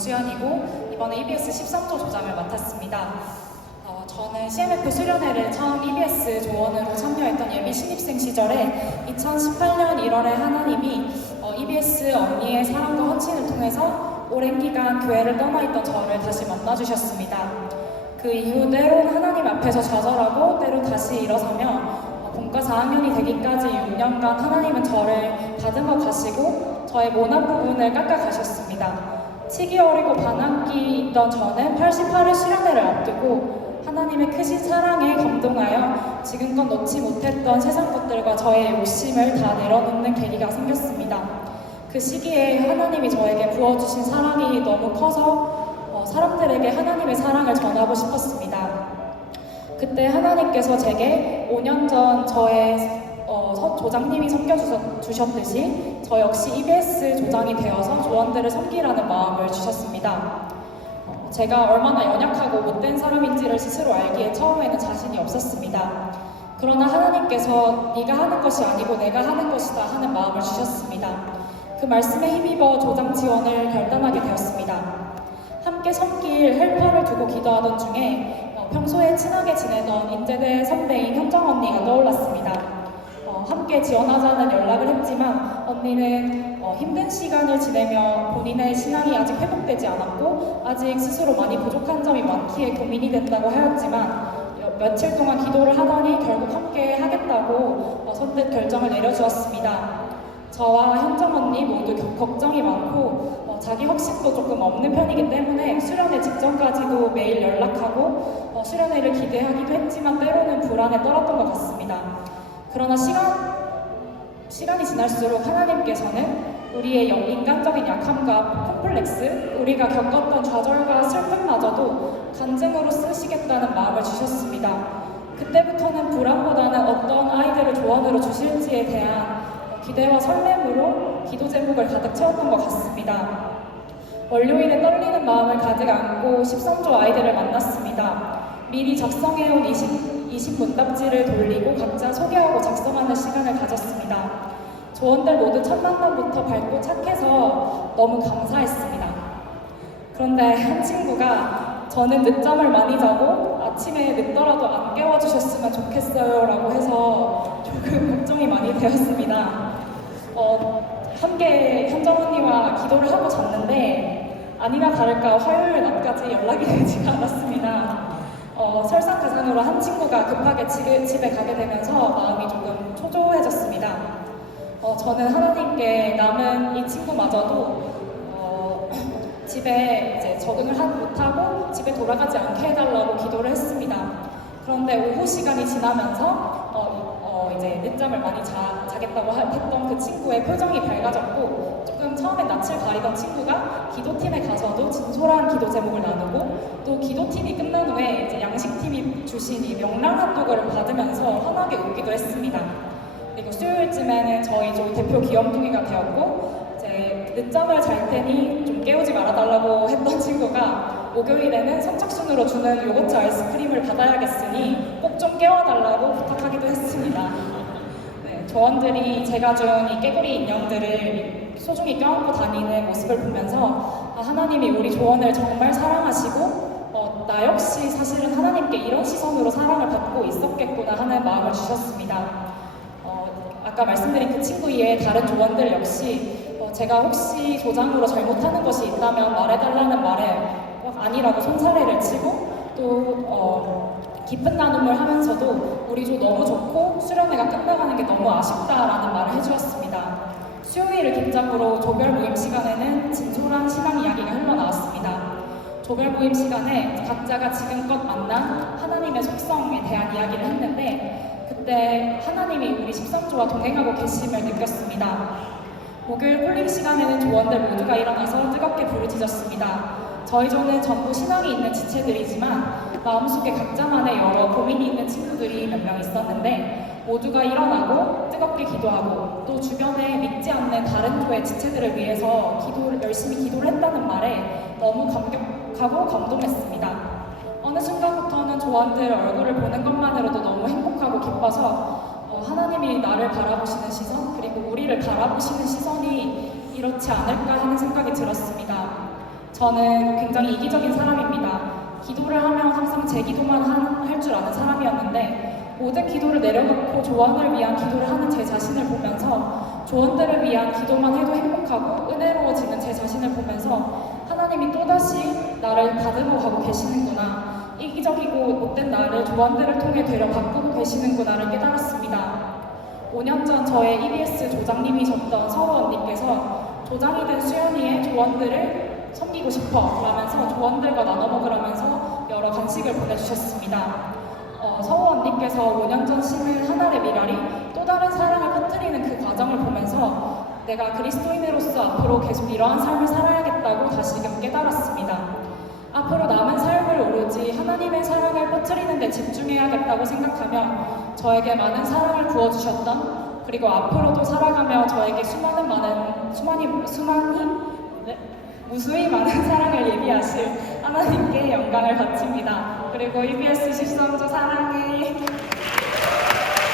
윤주연이고 이번에 EBS 13조 조장을 맡았습니다. 저는 CMF 수련회를 처음 EBS 조원으로 참여했던 예비 신입생 시절에 2018년 1월에 하나님이 EBS 언니의 사랑과 헌신을 통해서 오랜 기간 교회를 떠나있던 저를 다시 만나주셨습니다. 그 이후 때론 하나님 앞에서 좌절하고 때론 다시 일어서며 본과 4학년이 되기까지 6년간 하나님은 저를 다듬어 가시고 저의 모난 부분을 깎아 가셨습니다. 치기 어리고 반항기던 저는 88일 수련회를 앞두고 하나님의 크신 사랑에 감동하여 지금껏 놓지 못했던 세상 것들과 저의 욕심을 다 내려놓는 계기가 생겼습니다. 그 시기에 하나님이 저에게 부어주신 사랑이 너무 커서 사람들에게 하나님의 사랑을 전하고 싶었습니다. 그때 하나님께서 제게 5년 전 저의 조장님이 섬겨주셨듯이 저 역시 EBS 조장이 되어서 조원들을 섬기라는 마음을 주셨습니다. 제가 얼마나 연약하고 못된 사람인지를 스스로 알기에 처음에는 자신이 없었습니다. 그러나 하나님께서 네가 하는 것이 아니고 내가 하는 것이다 하는 마음을 주셨습니다. 그 말씀에 힘입어 조장 지원을 결단하게 되었습니다. 함께 섬길 헬퍼를 두고 기도하던 중에 평소에 친하게 지내던 인제대 선배인 현정 언니가 떠올랐습니다. 함께 지원하자는 연락을 했지만 언니는 힘든 시간을 지내며 본인의 신앙이 아직 회복되지 않았고 아직 스스로 많이 부족한 점이 많기에 고민이 된다고 하였지만 며칠 동안 기도를 하더니 결국 함께 하겠다고 선뜻 결정을 내려주었습니다. 저와 현정 언니 모두 걱정이 많고 자기 확신도 조금 없는 편이기 때문에 수련회 직전까지도 매일 연락하고 수련회를 기대하기도 했지만 때로는 불안에 떨었던 것 같습니다. 그러나 시간이 지날수록 하나님께서는 우리의 인간적인 약함과 콤플렉스, 우리가 겪었던 좌절과 슬픔마저도 간증으로 쓰시겠다는 마음을 주셨습니다. 그때부터는 불안보다는 어떤 아이들을 조언으로 주실지에 대한 기대와 설렘으로 기도 제목을 가득 채웠던 것 같습니다. 월요일에 떨리는 마음을 가득 안고 13조 아이들을 만났습니다. 미리 작성해온 20문답지를 돌리고 각자 소개하고 작성하는 시간을 가졌습니다. 조원들 모두 첫 만남부터 밝고 착해서 너무 감사했습니다. 그런데 한 친구가 저는 늦잠을 많이 자고 아침에 늦더라도 안 깨워주셨으면 좋겠어요 라고 해서 조금 걱정이 많이 되었습니다. 함께 현정 언니와 기도를 하고 잤는데 아니나 다를까 화요일 낮까지 연락이 되지가 않았습니다. 설상가상으로 한 친구가 급하게 집에 가게 되면서 마음이 조금 초조해졌습니다. 저는 하나님께 남은 이 친구마저도 집에 이제 적응을 못하고 집에 돌아가지 않게 해달라고 기도를 했습니다. 그런데 오후 시간이 지나면서 이제 늦잠을 많이 자겠다고 했던 그 친구의 표정이 밝아졌고 조금 처음에 낯을 가리던 친구가 기도팀에 가서도 진솔한 기도 제목을 나누고 또 기도팀이 끝난 후에 이제 양식팀이 주신 이 명랑 핫도그를 받으면서 환하게 웃기도 했습니다. 그리고 수요일쯤에는 저희 조 대표 귀염둥이가 되었고 이제 늦잠을 잘 테니 좀 깨우지 말아달라고 했던 친구가 목요일에는 선착순으로 주는 요거트 아이스크림을 받아야겠으니 꼭 좀 깨워달라고 부탁하기도 했습니다. 네, 조원들이 제가 준 이 깨구리 인형들을 소중히 껴안고 다니는 모습을 보면서 하나님이 우리 조원을 정말 사랑하시고 나 역시 사실은 하나님께 이런 시선으로 사랑을 받고 있었겠구나 하는 마음을 주셨습니다. 아까 말씀드린 그 친구 이외에 다른 조원들 역시 제가 혹시 조장으로 잘못하는 것이 있다면 말해달라는 말에 아니라고 손사래를 치고 또 깊은 나눔을 하면서도 우리 조 너무 좋고 수련회가 끝나가는 게 너무 아쉽다라는 말을 해주었습니다. 수요일을 기점으로 조별 모임 시간에는 진솔한 신앙 이야기가 흘러나왔습니다. 조별 모임 시간에 각자가 지금껏 만난 하나님의 속성에 대한 이야기를 했는데 그때 하나님이 우리 13조와 동행하고 계심을 느꼈습니다. 목요일 폴링 시간에는 조원들 모두가 일어나서 뜨겁게 부르짖었습니다. 저희 조는 전부 신앙이 있는 지체들이지만 마음속에 각자만의 여러 고민이 있는 친구들이 몇 명 있었는데 모두가 일어나고 뜨겁게 기도하고 또 주변에 믿지 않는 다른 조의 지체들을 위해서 열심히 기도를 했다는 말에 너무 감격하고 감동했습니다. 어느 순간부터는 조원들 얼굴을 보는 것만으로도 너무 행복하고 기뻐서 하나님이 나를 바라보시는 시선 그리고 우리를 바라보시는 시선이 이렇지 않을까 하는 생각이 들었습니다. 저는 굉장히 이기적인 사람입니다. 기도를 하면 항상 제 기도만 할 줄 아는 사람이었는데 모든 기도를 내려놓고 조언을 위한 기도를 하는 제 자신을 보면서 조언들을 위한 기도만 해도 행복하고 은혜로워지는 제 자신을 보면서 하나님이 또다시 나를 다듬어 가고 계시는구나. 이기적이고 못된 나를 조언들을 통해 되려 바꾸고 계시는구나를 깨달았습니다. 5년 전 저의 EBS 조장님이셨던 서우 언니께서 조장이 된 수연이의 조언들을 섬기고 싶어 라면서 조언들과 나눠 먹으라면서 여러 간식을 보내주셨습니다. 서우 언니께서 5년 전 심은 하늘의 미랄이 또 다른 사랑을 퍼뜨리는 그 과정을 보면서 내가 그리스도인으로서 앞으로 계속 이러한 삶을 살아야겠다고 다시금 깨달았습니다. 앞으로 남은 삶을 오로지 하나님의 사랑을 퍼뜨리는 데 집중해야겠다고 생각하며 저에게 많은 사랑을 부어주셨던 그리고 앞으로도 살아가며 저에게 무수히 많은 사랑을 예비하실 하나님께 영광을 바칩니다. 그리고 EBS 13조 사랑해.